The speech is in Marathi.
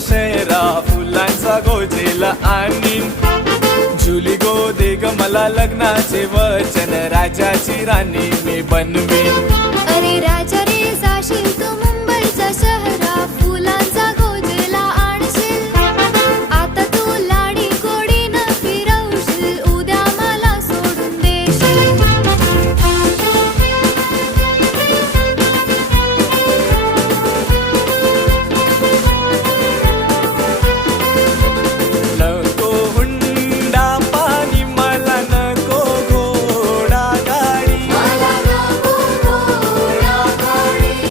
शहरा फुलांचा गोजेला आणीन. जुली गो दे ग मला लग्नाचे वचन, राजाची राणी मी बनवीन.